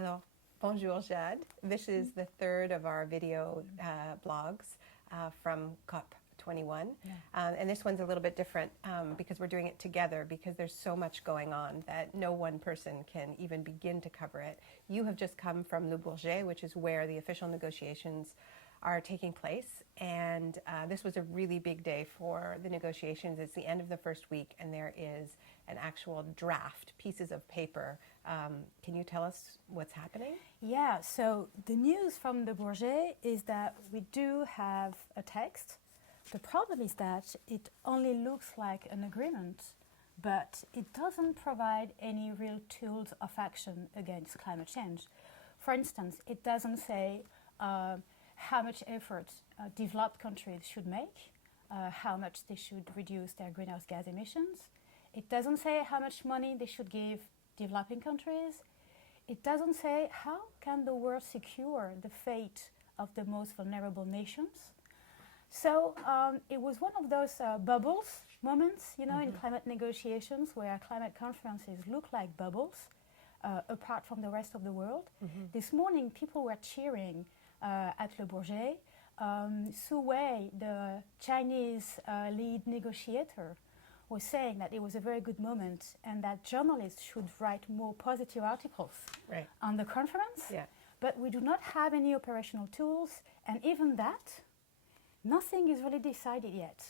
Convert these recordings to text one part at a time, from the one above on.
Alors, bonjour Jade. This is the third of our video blogs from COP21. And this one's a little bit different because we're doing it together because there's so much going on that no one person can even begin to cover it. You have just come from Le Bourget, which is where the official negotiations are taking place, and this was a really big day for the negotiations. It's the end of the first week, and there is an actual draft, pieces of paper. Can you tell us what's happening? Yeah, so the news from the Bourget is that we do have a text. The problem is that it only looks like an agreement, but it doesn't provide any real tools of action against climate change. For instance, it doesn't say how much effort developed countries should make, how much they should reduce their greenhouse gas emissions. It doesn't say how much money they should give developing countries. It doesn't say how can the world secure the fate of the most vulnerable nations. So it was one of those bubbles moments, you know, in climate negotiations where climate conferences look like bubbles apart from the rest of the world. This morning, people were cheering at Le Bourget. Su Wei, the Chinese lead negotiator, was saying that it was a very good moment and that journalists should write more positive articles on the conference. Yeah. But we do not have any operational tools, and even that, nothing is really decided yet.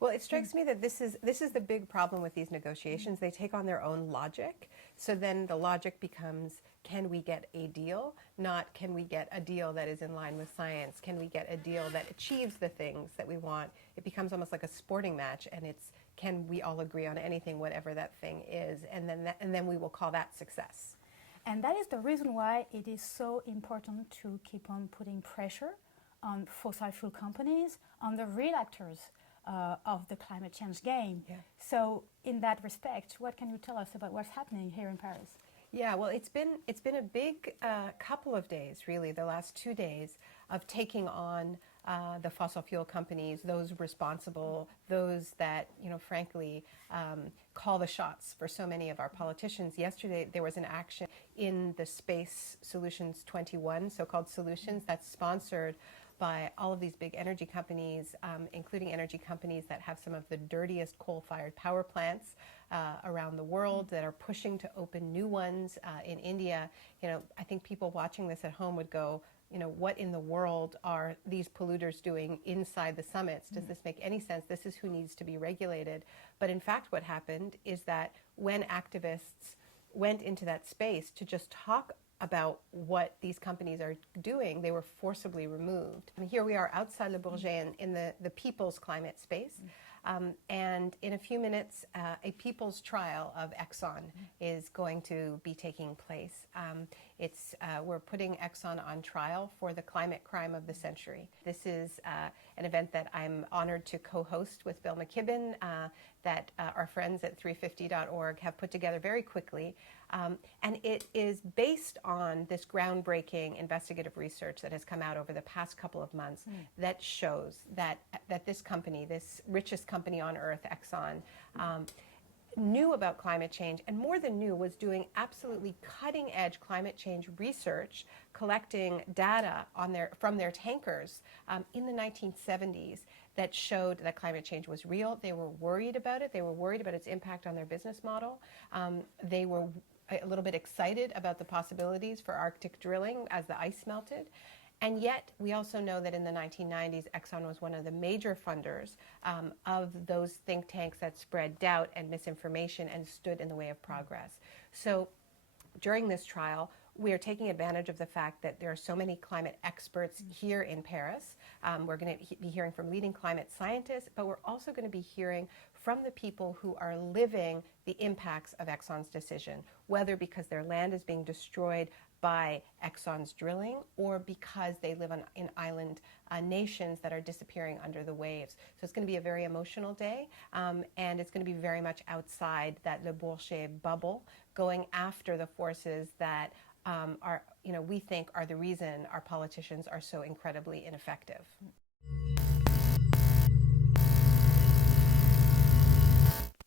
Well, it strikes me that this is the big problem with these negotiations. They take on their own logic. So then the logic becomes, can we get a deal? Not, can we get a deal that is in line with science? Can we get a deal that achieves the things that we want? It becomes almost like a sporting match, and it's, can we all agree on anything, whatever that thing is? And then we will call that success. And that is the reason why it is so important to keep on putting pressure on fossil fuel companies, on the real actors of the climate change game. Yeah. So in that respect, what can you tell us about what's happening here in Paris? Yeah, well, it's been a big couple of days, really, the last 2 days of taking on the fossil fuel companies, those responsible, those that, you know, frankly, call the shots for so many of our politicians. Yesterday, there was an action in the Space Solutions 21, so-called Solutions, that's sponsored by all of these big energy companies, including energy companies that have some of the dirtiest coal-fired power plants around the world that are pushing to open new ones in India. You know, I think people watching this at home would go, you know, what in the world are these polluters doing inside the summits? Does this make any sense? This is who needs to be regulated. But in fact, what happened is that when activists went into that space to just talk about what these companies are doing, they were forcibly removed. And here we are outside Le Bourget in the people's climate space. And in a few minutes, a people's trial of Exxon is going to be taking place. We're putting Exxon on trial for the climate crime of the century. This is an event that I'm honored to co-host with Bill McKibben that our friends at 350.org have put together very quickly. And it is based on this groundbreaking investigative research that has come out over the past couple of months that shows that this company, this richest company on earth, Exxon, knew about climate change, and more than knew, was doing absolutely cutting-edge climate change research, collecting data from their tankers in the 1970s that showed that climate change was real. They were worried about it. They were worried about its impact on their business model. They were a little bit excited about the possibilities for Arctic drilling as the ice melted. And yet, we also know that in the 1990s, Exxon was one of the major funders of those think tanks that spread doubt and misinformation and stood in the way of progress. So during this trial, we are taking advantage of the fact that there are so many climate experts here in Paris. We're going to be hearing from leading climate scientists, but we're also going to be hearing from the people who are living the impacts of Exxon's decision, whether because their land is being destroyed by Exxon's drilling or because they live in island nations that are disappearing under the waves. So it's going to be a very emotional day, and it's going to be very much outside that Le Bourget bubble, going after the forces that we think are the reason our politicians are so incredibly ineffective.